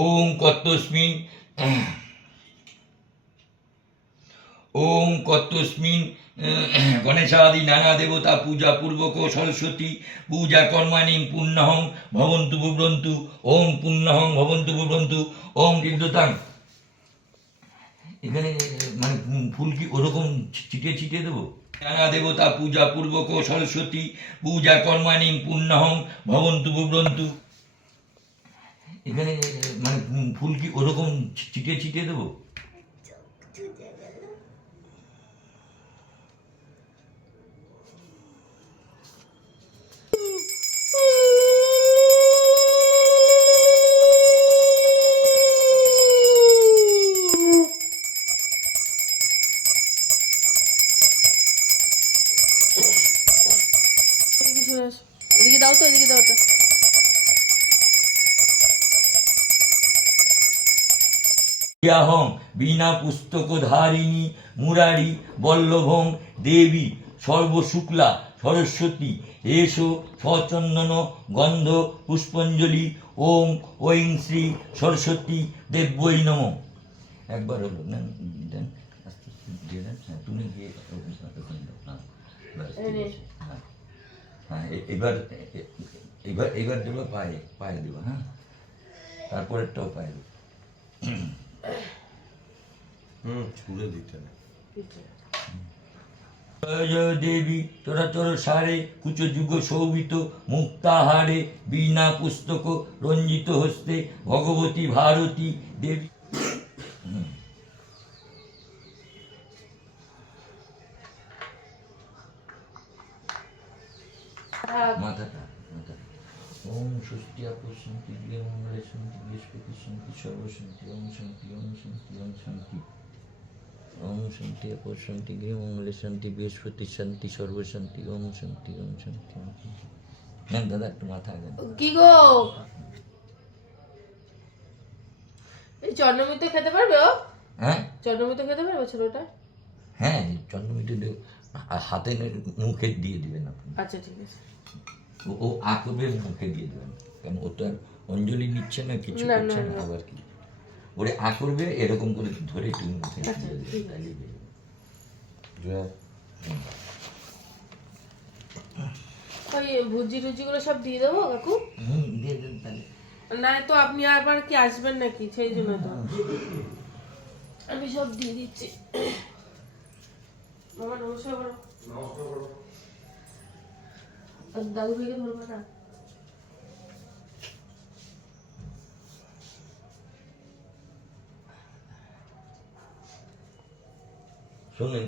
ওং কত্তস্মিন ওং কত্তস্মিন গণেশাদি নানা দেবতা পূজা পূর্বক সরস্বতী পূজা কর্মাণি পুণ্যহং ভবন্তু বুব্রন্তু ওং পুণ্যহং ভবন্তু বুব্রন্তু ওং ঋদ্ধতাং। এখানে মানে ফুল কি ওরকম ছিটিয়ে ছিটিয়ে দেবো? নানা দেবতা পূজা পূর্বক সরস্বতী পূজা কর্মাণি পুণ্যহং ভবন্তু বুব্রন্তু। এখানে মানে ফুল কি ওরকম ছিটিয়ে ছিটিয়ে দেবো? এদিকে দাও তো, এদিকে দাও তো। হং বিনা পুস্তক ধারিণী মুরারি বল্লভং দেবী সর্বশুক্লা সরস্বতী এসো সচন্দন গন্ধ পুষ্পাঞ্জলি ওং ঐং শ্রী সরস্বতী দেব্যই নমঃ। একবার হলো না দেন তুমি গিয়ে হ্যাঁ এবার এবার এবার দেবো পায়ে পায়ে দেবো, হ্যাঁ তারপরেরটাও পায়ে দেবো। ছুঁড়ে দিতে না। জয় দেবী চরাচর সারে কুচ যুগ শোভিত মুক্তাহারে বীণা পুস্তক রঞ্জিত হস্তে ভগবতী ভারতী দেবী। মাথাটা ওম ষষ্ঠী আপসন্তি গৃহে মঙ্গলে শান্তি বৃহস্পতি শান্তি সর্বশান্তি ওম শান্তি ওম শান্তি ওম শান্তি ওম শান্তি আপসন্তি গৃহে মঙ্গলে শান্তি বৃহস্পতি শান্তি সর্বশান্তি ওম শান্তি ওম শান্তি ওম শান্তি। হ্যাঁ দাদা একটু মাথা আগে কি গো, এই চন্দ্রমিত খেতে পারবে ও? হ্যাঁ চন্দ্রমিত খেতে পারবে ছোটটা? হ্যাঁ চন্দ্রমিটি হাতে মুখে দিয়ে দিবেন আপনি। আচ্ছা ঠিক আছে। ও আঁকবে মুখে দিয়ে দেবেন, কারণ ও তো আর অঞ্জলি নিচ্ছে না কিছু না, করছে না, না, না। আবার কি ওরে আ করবে এরকম করে ধরে একটু মুখে আচ্ছা, দিয়ে দেবে, ঠিক আছে। তাহলেই বেরোবে। জয়া ওই ভুজি টুজি গুলো সব দিয়ে দেবো কাকু? দিয়ে দেন তাহলে। না তো আপনি আবার কি আসবেন নাকি, সেই জন্য তো আমি সব দিয়ে দিচ্ছি। বাবা নমস্কার করো। দাদু ভাইকে ধরবো না? শোনেন